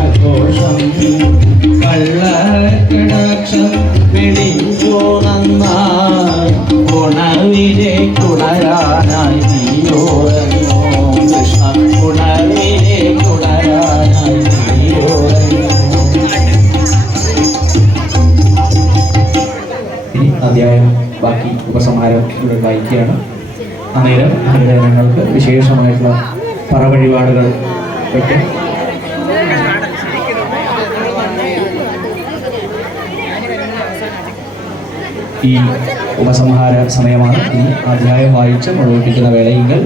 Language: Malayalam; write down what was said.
ആഘോഷം കള്ളക്കടാക്ഷം വെളിച്ചോ നന്നായി ഉണവിലെ കുണരാനായി നീയോരങ്ങോ കൃഷ്ണ ഉണവിലെ കുണരാനായി നീയോരങ്ങോ. ഇനി അധ്യായം ബാക്കി ഉപസംഹാരം ഇവിടെ വായിക്കുകയാണ്. അന്നേരം ഹരിജനങ്ങൾക്ക് വിശേഷമായിട്ടുള്ള പറവഴിപാടുകൾ ഒക്കെ ഈ ഉപസംഹാര സമയമാണ്. ഇനി അധ്യായം വായിച്ച് മുഴുവിപ്പിക്കുന്ന വേളയെങ്കിൽ